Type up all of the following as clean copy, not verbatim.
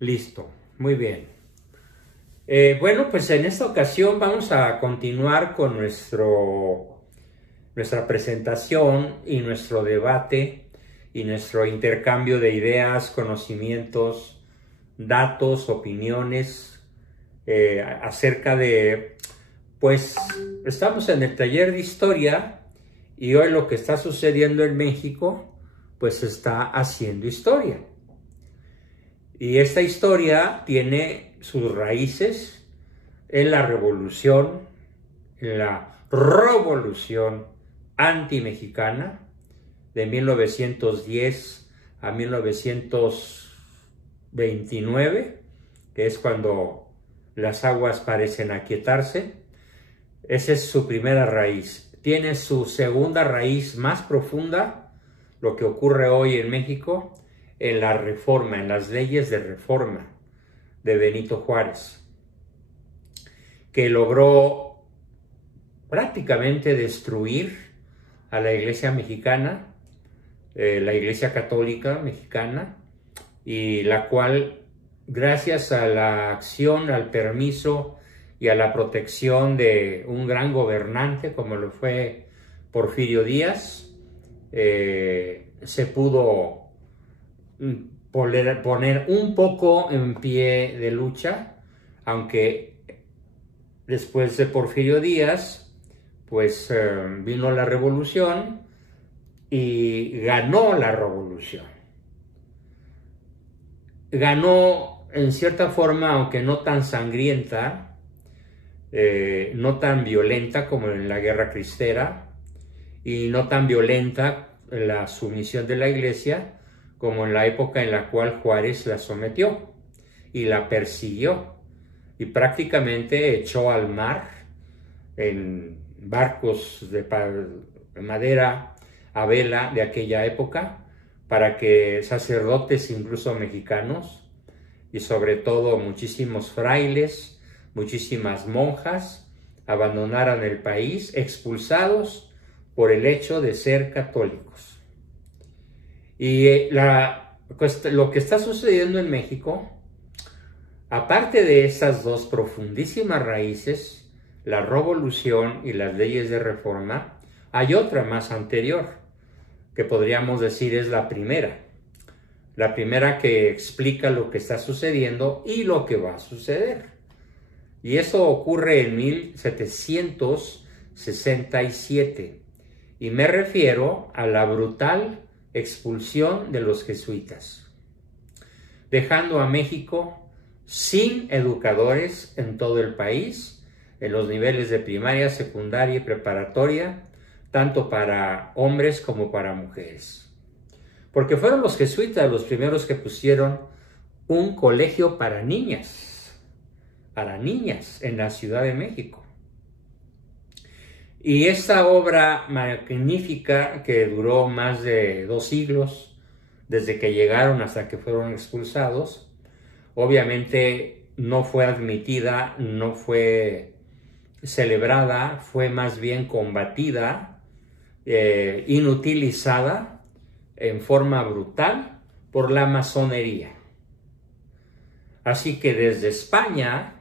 Listo, muy bien. Bueno, pues en esta ocasión vamos a continuar con nuestra presentación y nuestro debate y nuestro intercambio de ideas, conocimientos, datos, opiniones acerca de, pues, estamos en el taller de historia y hoy lo que está sucediendo en México, pues está haciendo historia. Y esta historia tiene sus raíces en la revolución, en la revolución antimexicana de 1910 a 1929, que es cuando las aguas parecen aquietarse. Esa es su primera raíz. Tiene su segunda raíz más profunda, lo que ocurre hoy en México, en la reforma, en las leyes de reforma de Benito Juárez, que logró prácticamente destruir a la Iglesia mexicana, la Iglesia Católica mexicana, y la cual, gracias a la acción, al permiso y a la protección de un gran gobernante como lo fue Porfirio Díaz, se pudo poner un poco en pie de lucha, aunque después de Porfirio Díaz, pues vino la revolución y ganó la revolución. Ganó en cierta forma, aunque no tan sangrienta, no tan violenta como en la Guerra Cristera y no tan violenta en la sumisión de la Iglesia como en la época en la cual Juárez la sometió y la persiguió y prácticamente echó al mar en barcos de madera a vela de aquella época para que sacerdotes, incluso mexicanos, y sobre todo muchísimos frailes, muchísimas monjas, abandonaran el país expulsados por el hecho de ser católicos. Y lo que está sucediendo en México, aparte de esas dos profundísimas raíces, la revolución y las leyes de reforma, hay otra más anterior, que podríamos decir es la primera que explica lo que está sucediendo y lo que va a suceder. Y eso ocurre en 1767, y me refiero a la brutal expulsión de los jesuitas, dejando a México sin educadores en todo el país, en los niveles de primaria, secundaria y preparatoria, tanto para hombres como para mujeres. Porque fueron los jesuitas los primeros que pusieron un colegio para niñas en la Ciudad de México. Y esta obra magnífica, que duró más de 2 siglos, desde que llegaron hasta que fueron expulsados, obviamente no fue admitida, no fue celebrada, fue más bien combatida, inutilizada en forma brutal por la masonería. Así que desde España,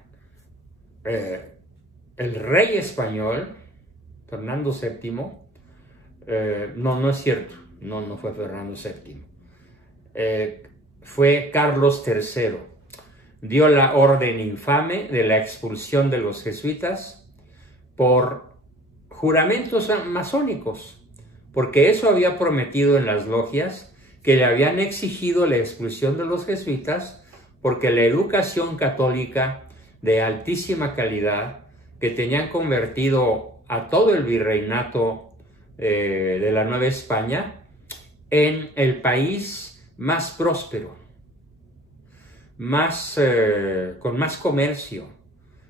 el rey español, Fernando VII, no es cierto, no fue Fernando VII, fue Carlos III, dio la orden infame de la expulsión de los jesuitas por juramentos masónicos, porque eso había prometido en las logias, que le habían exigido la expulsión de los jesuitas, porque la educación católica de altísima calidad, que tenían convertido a todo el virreinato de la Nueva España en el país más próspero, con más comercio,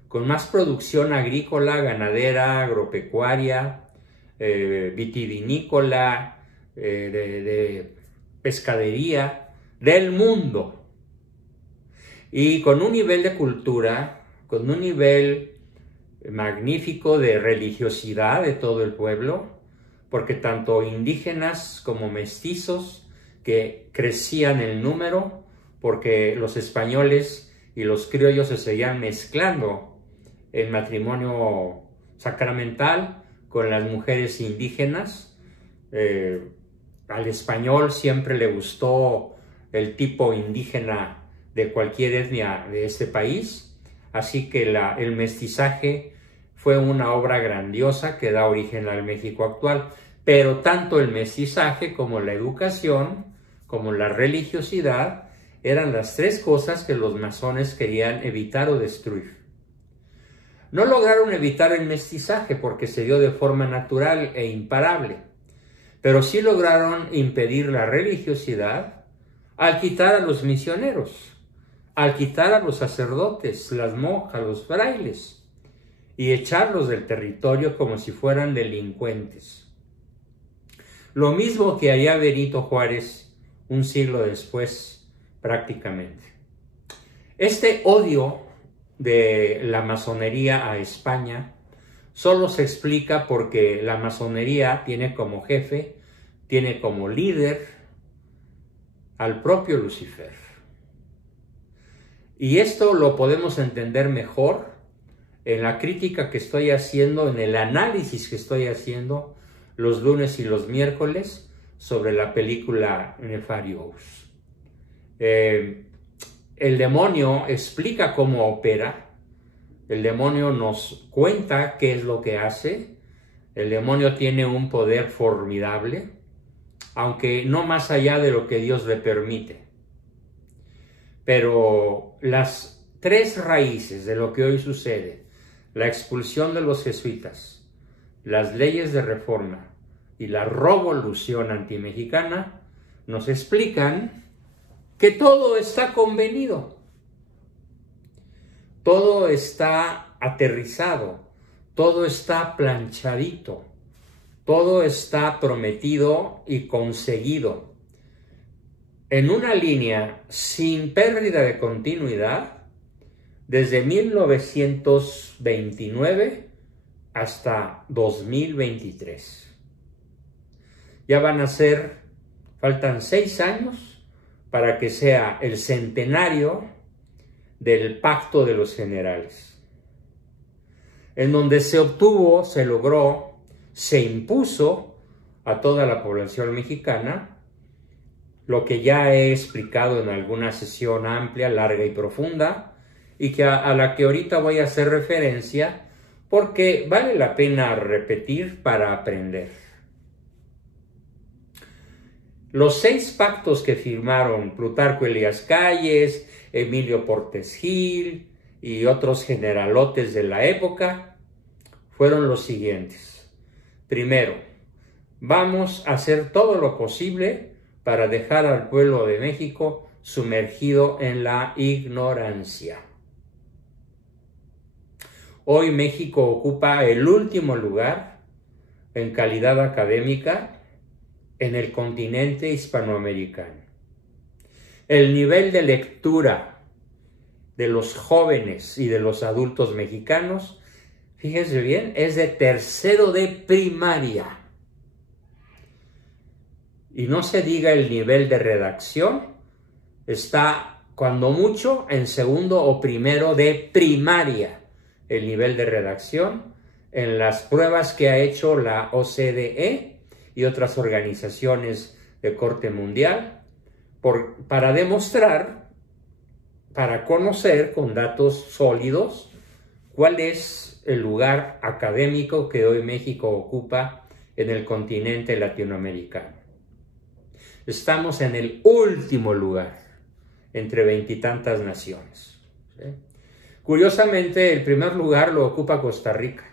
con más producción agrícola, ganadera, agropecuaria, vitivinícola, de pescadería del mundo, y con un nivel de cultura, con un nivel magnífico de religiosidad de todo el pueblo, porque tanto indígenas como mestizos que crecían en número porque los españoles y los criollos se seguían mezclando en matrimonio sacramental con las mujeres indígenas. Al español siempre le gustó el tipo indígena de cualquier etnia de este país, así que el mestizaje fue una obra grandiosa que da origen al México actual, pero tanto el mestizaje como la educación, como la religiosidad, eran las tres cosas que los masones querían evitar o destruir. No lograron evitar el mestizaje porque se dio de forma natural e imparable, pero sí lograron impedir la religiosidad al quitar a los misioneros, al quitar a los sacerdotes, las monjas, los frailes, y echarlos del territorio como si fueran delincuentes. Lo mismo que haría Benito Juárez un siglo después, prácticamente. Este odio de la masonería a España solo se explica porque la masonería tiene como jefe, tiene como líder al propio Lucifer. Y esto lo podemos entender mejor en la crítica que estoy haciendo, en el análisis que estoy haciendo los lunes y los miércoles sobre la película Nefarious. El demonio explica cómo opera, el demonio nos cuenta qué es lo que hace, el demonio tiene un poder formidable, aunque no más allá de lo que Dios le permite. Pero las tres raíces de lo que hoy sucede, la expulsión de los jesuitas, las leyes de reforma y la revolución antimexicana, nos explican que todo está convenido, todo está aterrizado, todo está planchadito, todo está prometido y conseguido en una línea sin pérdida de continuidad desde 1929 hasta 2023. Ya faltan 6 años para que sea el centenario del Pacto de los Generales, en donde se obtuvo, se logró, se impuso a toda la población mexicana lo que ya he explicado en alguna sesión amplia, larga y profunda, y que a la que ahorita voy a hacer referencia porque vale la pena repetir para aprender. Los 6 pactos que firmaron Plutarco Elías Calles, Emilio Portes Gil y otros generalotes de la época fueron los siguientes. Primero, vamos a hacer todo lo posible para dejar al pueblo de México sumergido en la ignorancia. Hoy México ocupa el último lugar en calidad académica en el continente hispanoamericano. El nivel de lectura de los jóvenes y de los adultos mexicanos, fíjense bien, es de tercero de primaria. Y no se diga el nivel de redacción, está cuando mucho en segundo o primero de primaria el nivel de redacción en las pruebas que ha hecho la OCDE y otras organizaciones de corte mundial para demostrar, para conocer con datos sólidos cuál es el lugar académico que hoy México ocupa en el continente latinoamericano. Estamos en el último lugar entre 20 y tantas naciones, ¿sí? Curiosamente, el primer lugar lo ocupa Costa Rica,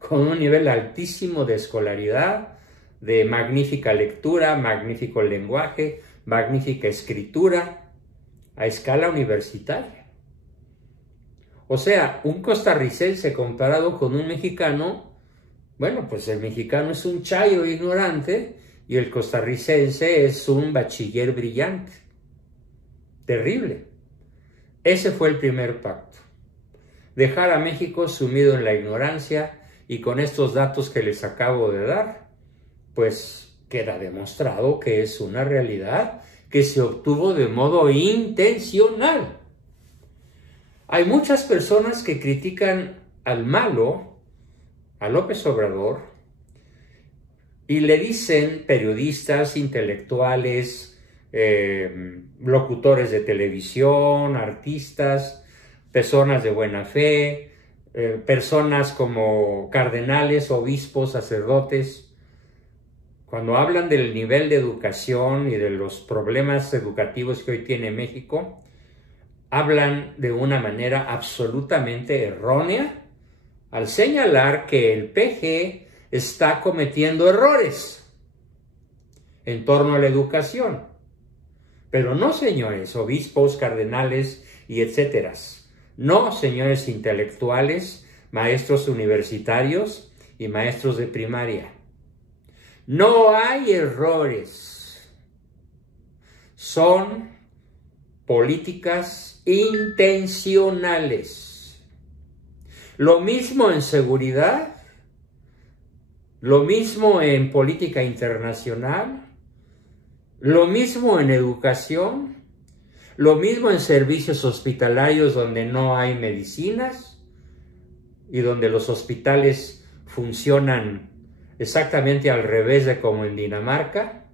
con un nivel altísimo de escolaridad, de magnífica lectura, magnífico lenguaje, magnífica escritura, a escala universitaria. O sea, un costarricense comparado con un mexicano, bueno, pues el mexicano es un chairo ignorante y el costarricense es un bachiller brillante. Terrible. Ese fue el primer pacto. Dejar a México sumido en la ignorancia, y con estos datos que les acabo de dar, pues queda demostrado que es una realidad que se obtuvo de modo intencional. Hay muchas personas que critican al malo, a López Obrador, y le dicen periodistas, intelectuales, locutores de televisión, artistas, personas de buena fe, personas como cardenales, obispos, sacerdotes, cuando hablan del nivel de educación y de los problemas educativos que hoy tiene México, hablan de una manera absolutamente errónea al señalar que el PG está cometiendo errores en torno a la educación. Pero no, señores obispos, cardenales y etcétera. No, señores intelectuales, maestros universitarios y maestros de primaria. No hay errores. Son políticas intencionales. Lo mismo en seguridad, lo mismo en política internacional, lo mismo en educación, lo mismo en servicios hospitalarios donde no hay medicinas y donde los hospitales funcionan exactamente al revés de como en Dinamarca.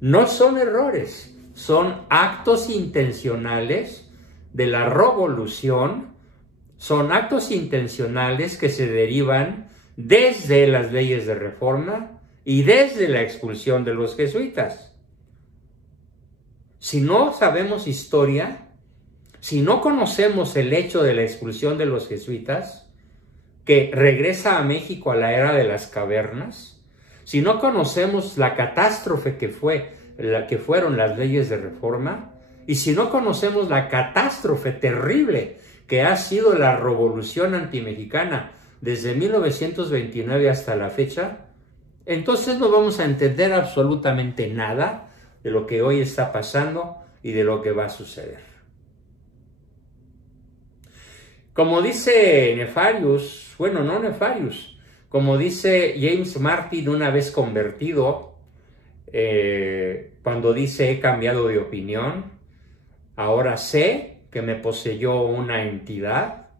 No son errores, son actos intencionales de la revolución, son actos intencionales que se derivan desde las leyes de reforma y desde la expulsión de los jesuitas. Si no sabemos historia, si no conocemos el hecho de la expulsión de los jesuitas, que regresa a México a la era de las cavernas, si no conocemos la catástrofe que fueron las leyes de reforma, y si no conocemos la catástrofe terrible que ha sido la revolución antimexicana desde 1929 hasta la fecha, entonces no vamos a entender absolutamente nada de lo que hoy está pasando y de lo que va a suceder. Como dice Nefarius, bueno, no Nefarius, como dice James Martin una vez convertido, cuando dice he cambiado de opinión, ahora sé que me poseyó una entidad,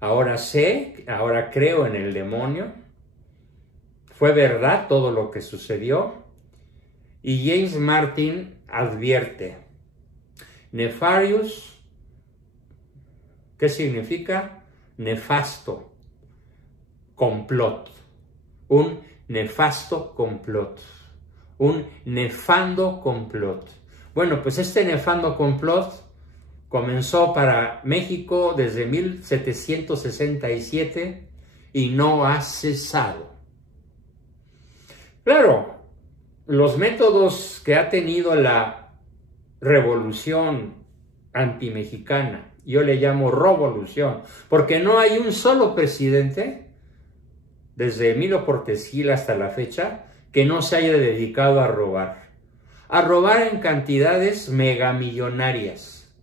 ahora creo en el demonio, fue verdad todo lo que sucedió. Y James Martin advierte, Nefarius, ¿qué significa? Nefasto, complot, un nefasto complot, un nefando complot. Bueno, pues este nefando complot comenzó para México desde 1767 y no ha cesado. Claro, los métodos que ha tenido la revolución antimexicana, yo le llamo revolución, porque no hay un solo presidente, desde Emilio Portes Gil hasta la fecha, que no se haya dedicado a robar en cantidades megamillonarias,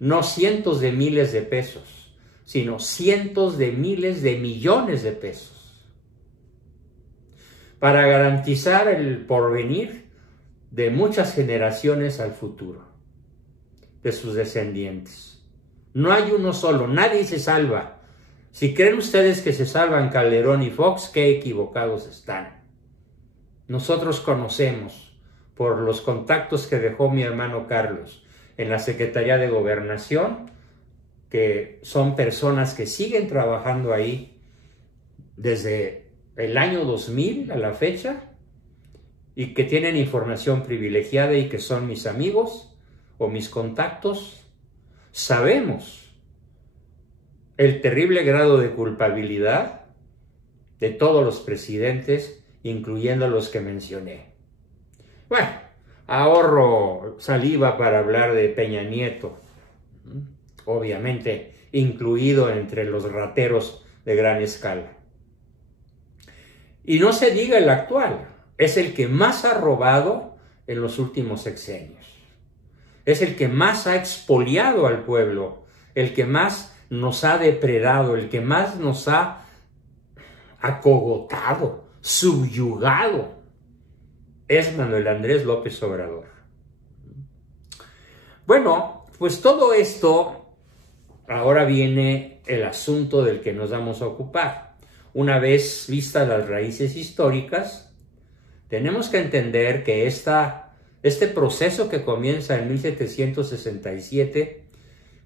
no cientos de miles de pesos, sino cientos de miles de millones de pesos, para garantizar el porvenir de muchas generaciones al futuro, de sus descendientes. No hay uno solo, nadie se salva. Si creen ustedes que se salvan Calderón y Fox, qué equivocados están. Nosotros conocemos, por los contactos que dejó mi hermano Carlos en la Secretaría de Gobernación, que son personas que siguen trabajando ahí desde el año 2000 a la fecha y que tienen información privilegiada y que son mis amigos o mis contactos. Sabemos el terrible grado de culpabilidad de todos los presidentes, incluyendo los que mencioné. Bueno, ahorro saliva para hablar de Peña Nieto, obviamente incluido entre los rateros de gran escala. Y no se diga el actual, es el que más ha robado en los últimos sexenios. Es el que más ha expoliado al pueblo, el que más nos ha depredado, el que más nos ha acogotado, subyugado. Es Manuel Andrés López Obrador. Bueno, pues todo esto, ahora viene el asunto del que nos vamos a ocupar. Una vez vistas las raíces históricas, tenemos que entender que este proceso que comienza en 1767,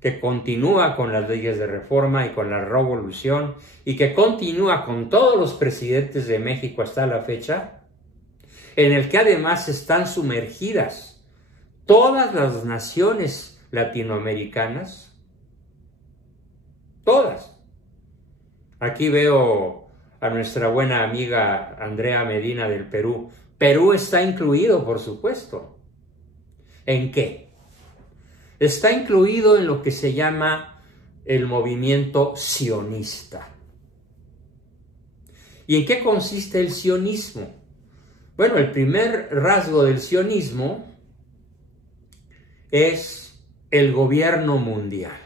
que continúa con las leyes de reforma y con la revolución, y que continúa con todos los presidentes de México hasta la fecha, en el que además están sumergidas todas las naciones latinoamericanas, todas. Aquí veo a nuestra buena amiga Andrea Medina del Perú. Perú está incluido, por supuesto. ¿En qué? Está incluido en lo que se llama el movimiento sionista. ¿Y en qué consiste el sionismo? Bueno, el primer rasgo del sionismo es el gobierno mundial.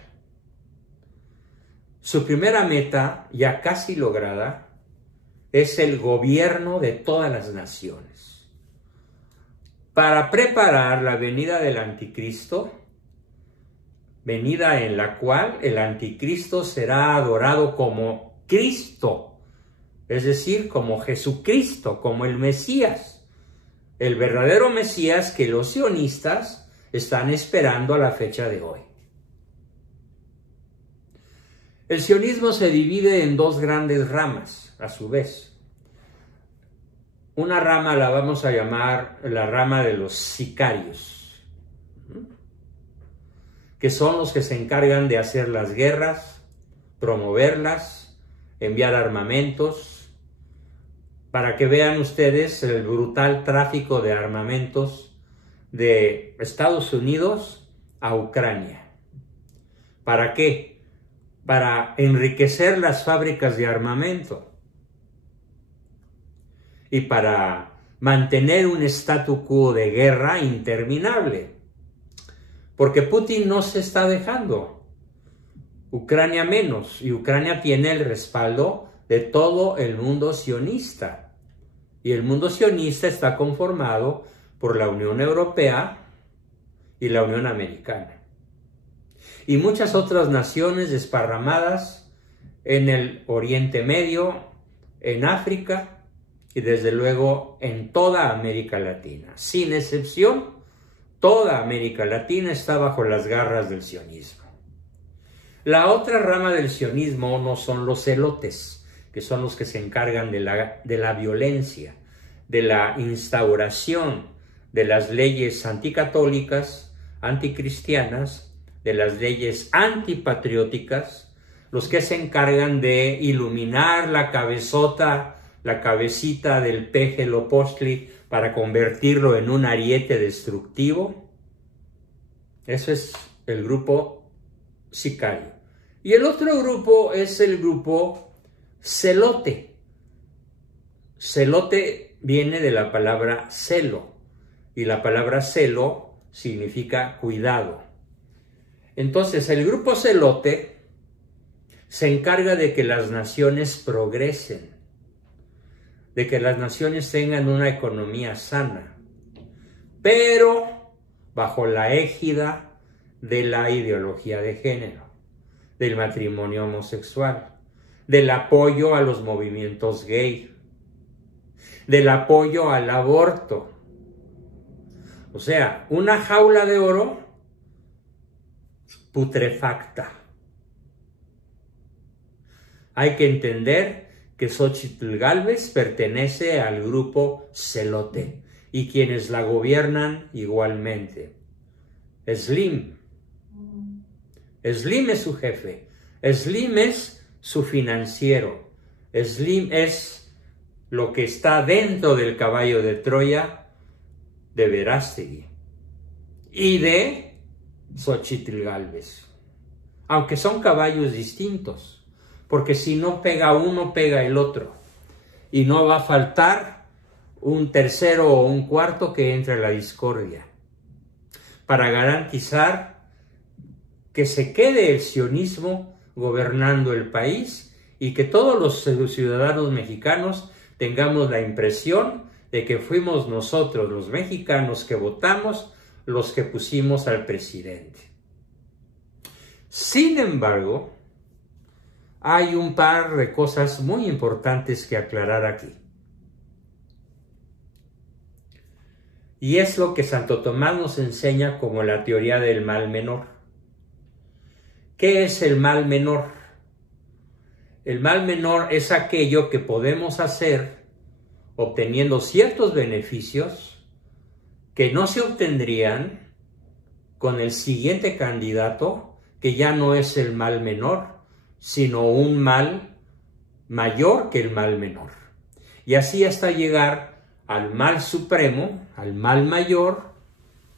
Su primera meta, ya casi lograda, es el gobierno de todas las naciones. Para preparar la venida del anticristo, venida en la cual el anticristo será adorado como Cristo, es decir, como Jesucristo, como el Mesías, el verdadero Mesías que los sionistas están esperando a la fecha de hoy. El sionismo se divide en dos grandes ramas, a su vez. Una rama la vamos a llamar la rama de los sicarios, que son los que se encargan de hacer las guerras, promoverlas, enviar armamentos, para que vean ustedes el brutal tráfico de armamentos de Estados Unidos a Ucrania. ¿Para qué? Para enriquecer las fábricas de armamento y para mantener un statu quo de guerra interminable. Porque Putin no se está dejando, Ucrania menos, y Ucrania tiene el respaldo de todo el mundo sionista. Y el mundo sionista está conformado por la Unión Europea y la Unión Americana. Y muchas otras naciones desparramadas en el Oriente Medio, en África y desde luego en toda América Latina. Sin excepción, toda América Latina está bajo las garras del sionismo. La otra rama del sionismo no son los celotes, que son los que se encargan de la violencia, de la instauración de las leyes anticatólicas, anticristianas, de las leyes antipatrióticas, los que se encargan de iluminar la cabecita del peje Lopostli para convertirlo en un ariete destructivo. Eso es el grupo sicario. Y el otro grupo es el grupo celote. Celote viene de la palabra celo, y la palabra celo significa cuidado. Entonces, el grupo celote se encarga de que las naciones progresen, de que las naciones tengan una economía sana, pero bajo la égida de la ideología de género, del matrimonio homosexual, del apoyo a los movimientos gay, del apoyo al aborto. O sea, una jaula de oro putrefacta. Hay que entender que Xóchitl Gálvez pertenece al grupo celote y quienes la gobiernan igualmente. Slim es su jefe, Slim es su financiero, Slim es lo que está dentro del caballo de Troya de Verástegui y de Xóchitl Gálvez, aunque son caballos distintos, porque si no pega uno, pega el otro, y no va a faltar un tercero o un cuarto que entre a la discordia, para garantizar que se quede el sionismo gobernando el país y que todos los ciudadanos mexicanos tengamos la impresión de que fuimos nosotros los mexicanos que votamos los que pusimos al presidente. Sin embargo, hay un par de cosas muy importantes que aclarar aquí. Y es lo que Santo Tomás nos enseña como la teoría del mal menor. ¿Qué es el mal menor? El mal menor es aquello que podemos hacer obteniendo ciertos beneficios que no se obtendrían con el siguiente candidato, que ya no es el mal menor, sino un mal mayor que el mal menor. Y así hasta llegar al mal supremo, al mal mayor,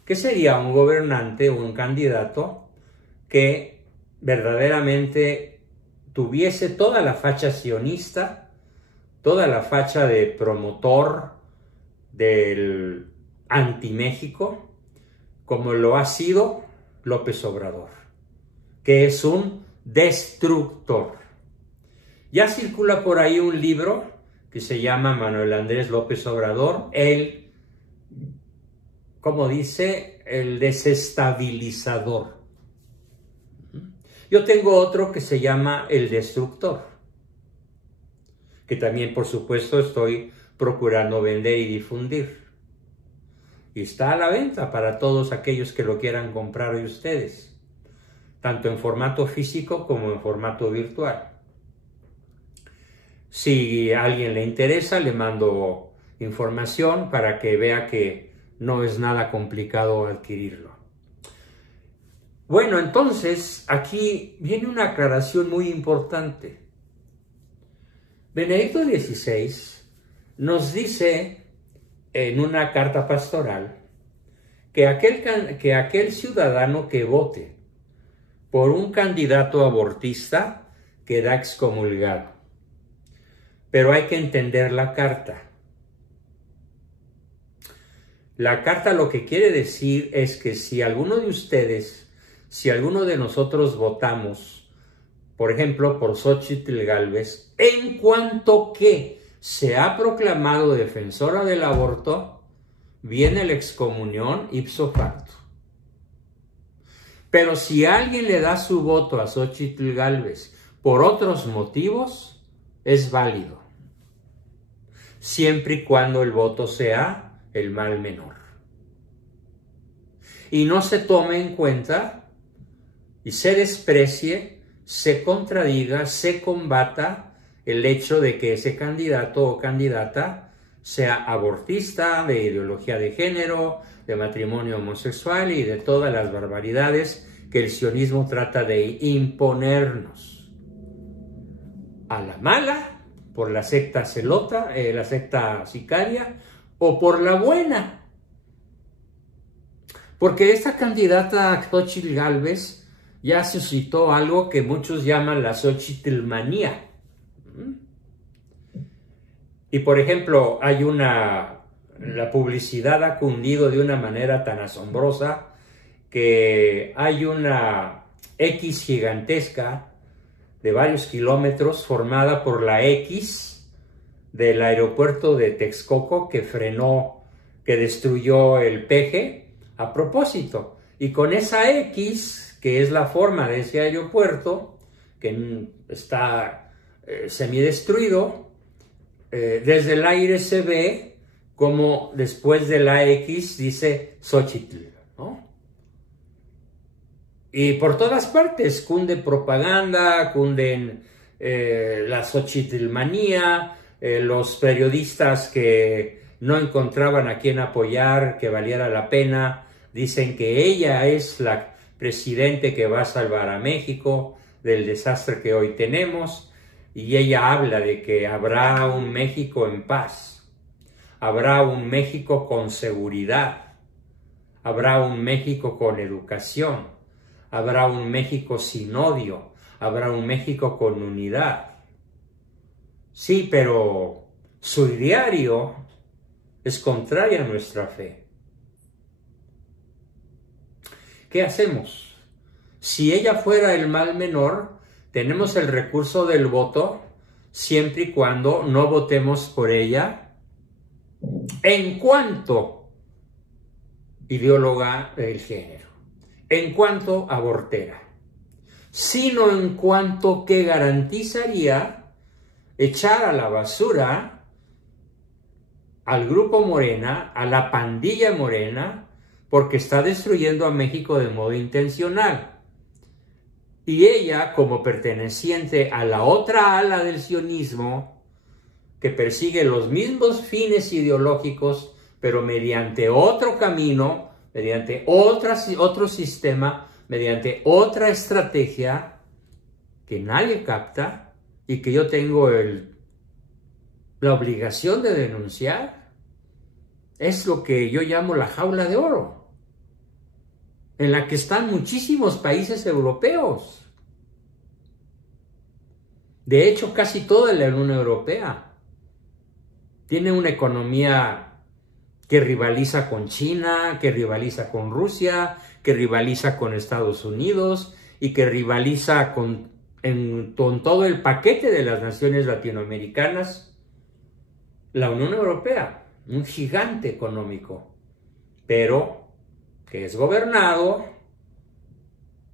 que sería un gobernante o un candidato que verdaderamente tuviese toda la facha sionista, toda la facha de promotor del anti-México, como lo ha sido López Obrador, que es un destructor. Ya circula por ahí un libro que se llama Manuel Andrés López Obrador, como dice, el desestabilizador. Yo tengo otro que se llama el destructor, que también, por supuesto, estoy procurando vender y difundir. Y está a la venta para todos aquellos que lo quieran comprar de ustedes, tanto en formato físico como en formato virtual. Si a alguien le interesa, le mando información para que vea que no es nada complicado adquirirlo. Bueno, entonces, aquí viene una aclaración muy importante. Benedicto XVI nos dice en una carta pastoral que aquel ciudadano que vote por un candidato abortista queda excomulgado. Pero hay que entender la carta. La carta lo que quiere decir es que si alguno de ustedes, si alguno de nosotros votamos, por ejemplo, por Xóchitl Gálvez, en cuanto que se ha proclamado defensora del aborto, viene la excomunión ipso facto. Pero si alguien le da su voto a Xóchitl Gálvez por otros motivos, es válido, siempre y cuando el voto sea el mal menor. Y no se tome en cuenta y se desprecie, se contradiga, se combata el hecho de que ese candidato o candidata sea abortista, de ideología de género, de matrimonio homosexual y de todas las barbaridades que el sionismo trata de imponernos. A la mala, por la secta celota, la secta sicaria, o por la buena. Porque esta candidata Xóchitl Gálvez ya suscitó algo que muchos llaman la Xochitlmanía. Y por ejemplo, la publicidad ha cundido de una manera tan asombrosa que hay una X gigantesca de varios kilómetros formada por la X del aeropuerto de Texcoco que destruyó el peje a propósito. Y con esa X, que es la forma de ese aeropuerto, que está semidestruido, desde el aire se ve como después de la X dice Xochitl, ¿no? Y por todas partes cunde propaganda, cunden la Xochitlmanía, los periodistas que no encontraban a quién apoyar, que valiera la pena, dicen que ella es la presidente que va a salvar a México del desastre que hoy tenemos, y ella habla de que habrá un México en paz, habrá un México con seguridad, habrá un México con educación, habrá un México sin odio, habrá un México con unidad. Sí, pero su ideario es contrario a nuestra fe. ¿Qué hacemos? Si ella fuera el mal menor, tenemos el recurso del voto siempre y cuando no votemos por ella en cuanto ideóloga del género, en cuanto abortera, sino en cuanto que garantizaría echar a la basura al grupo Morena, a la pandilla Morena, porque está destruyendo a México de modo intencional. Y ella, como perteneciente a la otra ala del sionismo, que persigue los mismos fines ideológicos, pero mediante otro camino, mediante otro sistema, mediante otra estrategia que nadie capta y que yo tengo la obligación de denunciar, es lo que yo llamo la jaula de oro, en la que están muchísimos países europeos. De hecho, casi toda la Unión Europea tiene una economía que rivaliza con China, que rivaliza con Rusia, que rivaliza con Estados Unidos y que rivaliza con todo el paquete de las naciones latinoamericanas. La Unión Europea, un gigante económico, pero que es gobernado,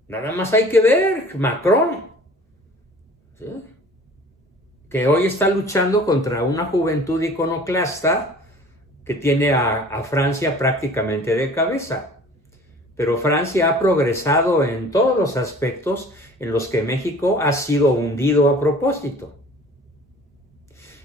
nada más hay que ver, Macron, ¿sí?, que hoy está luchando contra una juventud iconoclasta que tiene a Francia prácticamente de cabeza. Pero Francia ha progresado en todos los aspectos en los que México ha sido hundido a propósito.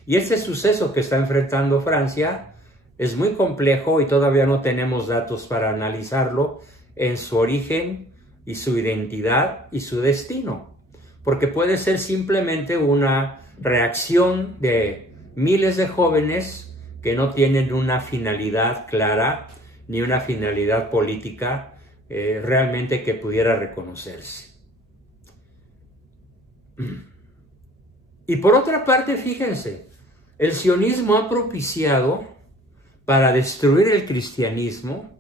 Y este suceso que está enfrentando Francia es muy complejo y todavía no tenemos datos para analizarlo en su origen y su identidad y su destino, porque puede ser simplemente una reacción de miles de jóvenes que no tienen una finalidad clara ni una finalidad política realmente que pudiera reconocerse. Y por otra parte, fíjense, el sionismo ha propiciado, para destruir el cristianismo,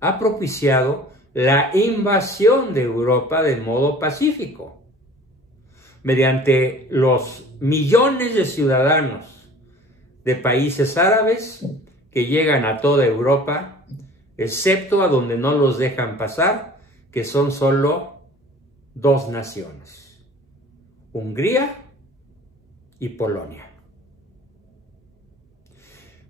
ha propiciado la invasión de Europa de modo pacífico, mediante los millones de ciudadanos de países árabes que llegan a toda Europa, excepto a donde no los dejan pasar, que son solo dos naciones, Hungría y Polonia.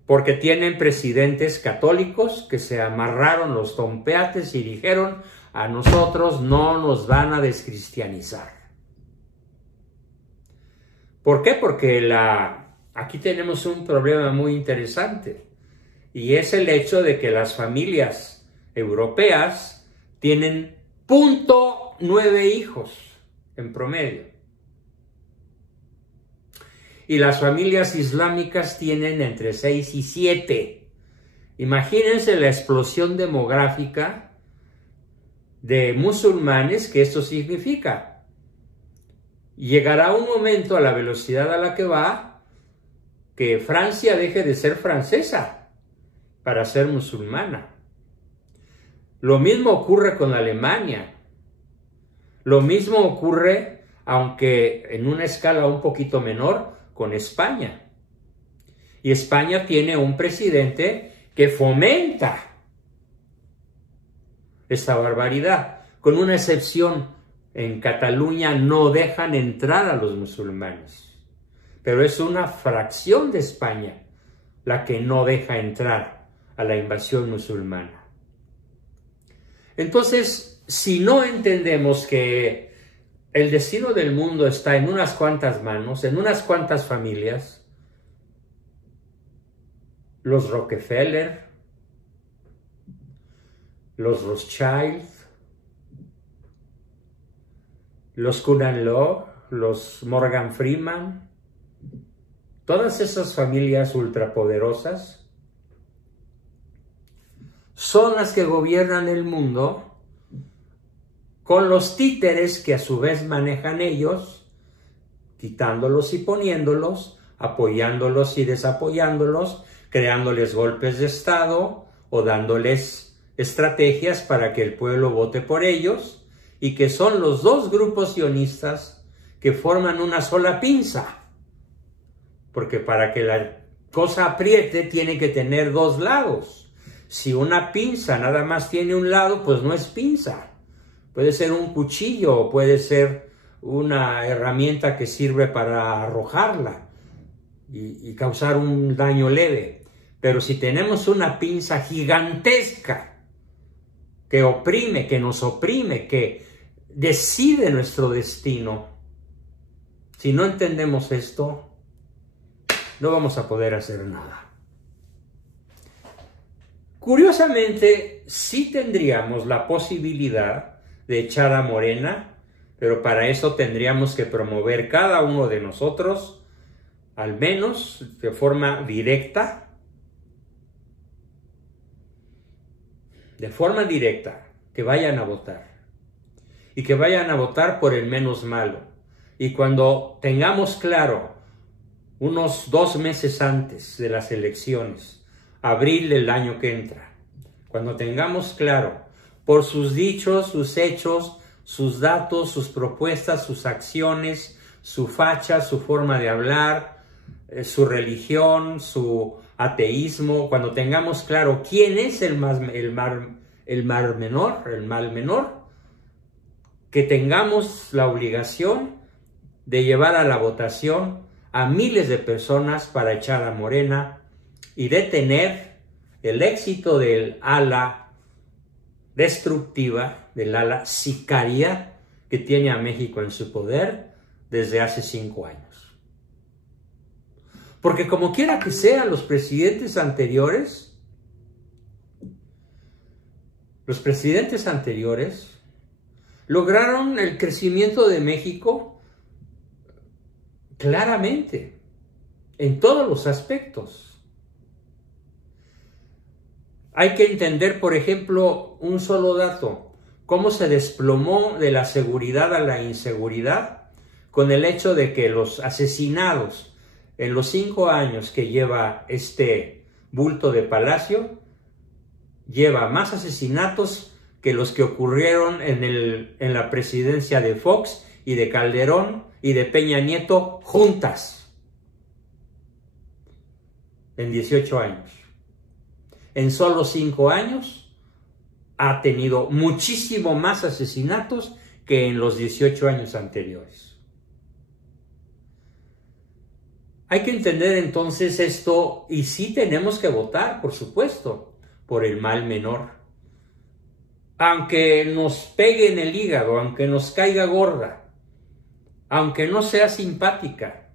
Porque tienen presidentes católicos que se amarraron los tompeates y dijeron: a nosotros no nos van a descristianizar. ¿Por qué? Porque aquí tenemos un problema muy interesante, y es el hecho de que las familias europeas tienen 0.9 hijos en promedio, y las familias islámicas tienen entre 6 y 7. Imagínense la explosión demográfica de musulmanes que esto significa. Llegará un momento, a la velocidad a la que va, que Francia deje de ser francesa para ser musulmana. Lo mismo ocurre con Alemania. Lo mismo ocurre, aunque en una escala un poquito menor, con España. Y España tiene un presidente que fomenta esta barbaridad, con una excepción. En Cataluña no dejan entrar a los musulmanes, pero es una fracción de España la que no deja entrar a la invasión musulmana. Entonces, si no entendemos que el destino del mundo está en unas cuantas manos, en unas cuantas familias, los Rockefeller, los Rothschild, los Cunan Law, los Morgan Freeman, todas esas familias ultrapoderosas son las que gobiernan el mundo con los títeres que a su vez manejan ellos, quitándolos y poniéndolos, apoyándolos y desapoyándolos, creándoles golpes de Estado o dándoles estrategias para que el pueblo vote por ellos, y que son los dos grupos sionistas que forman una sola pinza, porque para que la cosa apriete tiene que tener dos lados. Si una pinza nada más tiene un lado, pues no es pinza. Puede ser un cuchillo o puede ser una herramienta que sirve para arrojarla y causar un daño leve. Pero si tenemos una pinza gigantesca que oprime, que nos oprime, que decide nuestro destino, si no entendemos esto, no vamos a poder hacer nada. Curiosamente, sí tendríamos la posibilidad de echar a Morena, pero para eso tendríamos que promover cada uno de nosotros, al menos de forma directa, que vayan a votar. Y que vayan a votar por el menos malo. Y cuando tengamos claro, unos 2 meses antes de las elecciones, abril del año que entra, cuando tengamos claro, por sus dichos, sus hechos, sus datos, sus propuestas, sus acciones, su facha, su forma de hablar, su religión, su ateísmo, cuando tengamos claro quién es el mal menor, que tengamos la obligación de llevar a la votación a miles de personas para echar a Morena y detener el éxito del ala destructiva, del ala sicaria que tiene a México en su poder desde hace 5 años. Porque como quiera que sea, los presidentes anteriores lograron el crecimiento de México claramente, en todos los aspectos. Hay que entender, por ejemplo, un solo dato: cómo se desplomó de la seguridad a la inseguridad con el hecho de que los asesinados en los 5 años que lleva este bulto de Palacio, lleva más asesinatos que los que ocurrieron en la presidencia de Fox y de Calderón y de Peña Nieto juntas en 18 años. En solo 5 años ha tenido muchísimo más asesinatos que en los 18 años anteriores. Hay que entender entonces esto, y sí tenemos que votar, por supuesto, por el mal menor. Aunque nos pegue en el hígado, aunque nos caiga gorda, aunque no sea simpática,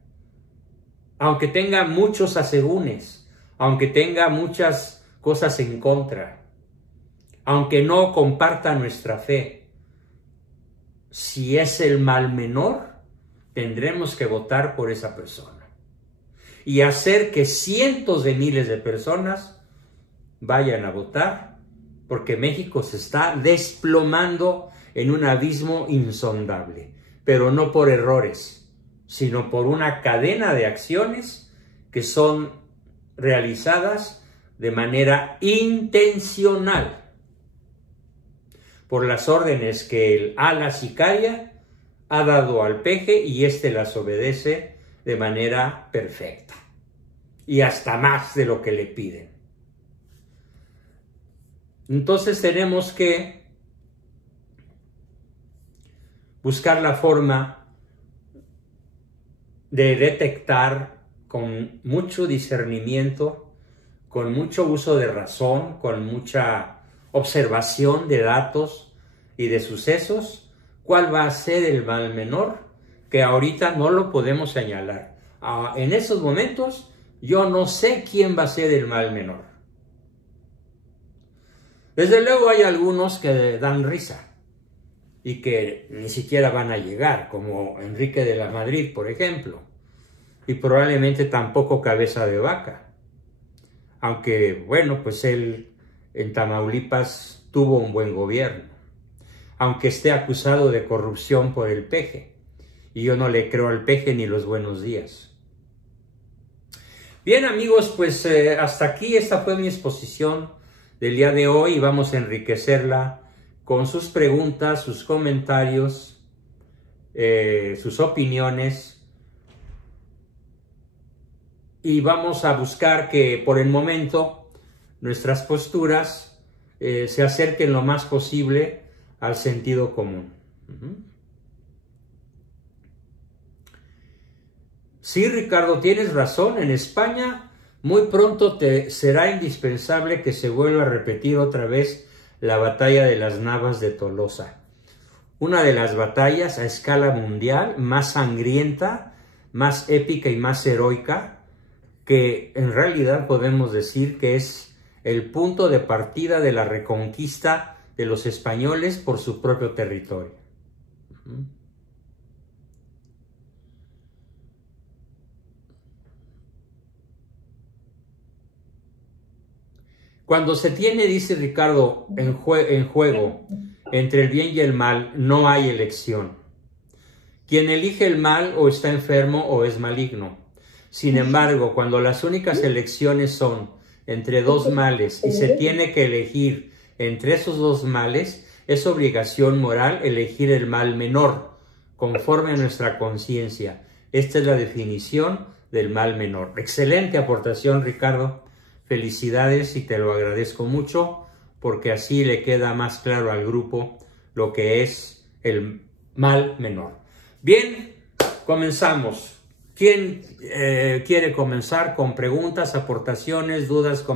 aunque tenga muchos asegúnes, aunque tenga muchas cosas en contra, aunque no comparta nuestra fe, si es el mal menor, tendremos que votar por esa persona y hacer que cientos de miles de personas vayan a votar, porque México se está desplomando en un abismo insondable, pero no por errores, sino por una cadena de acciones que son realizadas de manera intencional, por las órdenes que el ala sicaria ha dado al peje, y éste las obedece de manera perfecta y hasta más de lo que le piden. Entonces tenemos que buscar la forma de detectar con mucho discernimiento, con mucho uso de razón, con mucha observación de datos y de sucesos, cuál va a ser el mal menor, que ahorita no lo podemos señalar. En esos momentos yo no sé quién va a ser el mal menor. Desde luego hay algunos que dan risa y que ni siquiera van a llegar, como Enrique de la Madrid, por ejemplo, y probablemente tampoco Cabeza de Vaca, aunque bueno, pues él en Tamaulipas tuvo un buen gobierno, aunque esté acusado de corrupción por el peje, y yo no le creo al peje ni los buenos días. Bien, amigos, pues hasta aquí esta fue mi exposición del día de hoy, y vamos a enriquecerla con sus preguntas, sus comentarios, sus opiniones, y vamos a buscar que por el momento nuestras posturas se acerquen lo más posible al sentido común. Sí, Ricardo, tienes razón. En España muy pronto será indispensable que se vuelva a repetir otra vez la batalla de las Navas de Tolosa. Una de las batallas a escala mundial más sangrienta, más épica y más heroica, que en realidad podemos decir que es el punto de partida de la reconquista de los españoles por su propio territorio. Cuando se tiene, dice Ricardo, en juego entre el bien y el mal, no hay elección. Quien elige el mal o está enfermo o es maligno. Sin embargo, cuando las únicas elecciones son entre dos males y se tiene que elegir entre esos dos males, es obligación moral elegir el mal menor, conforme a nuestra conciencia. Esta es la definición del mal menor. Excelente aportación, Ricardo. Felicidades y te lo agradezco mucho, porque así le queda más claro al grupo lo que es el mal menor. Bien, comenzamos. ¿Quién quiere comenzar con preguntas, aportaciones, dudas, comentarios?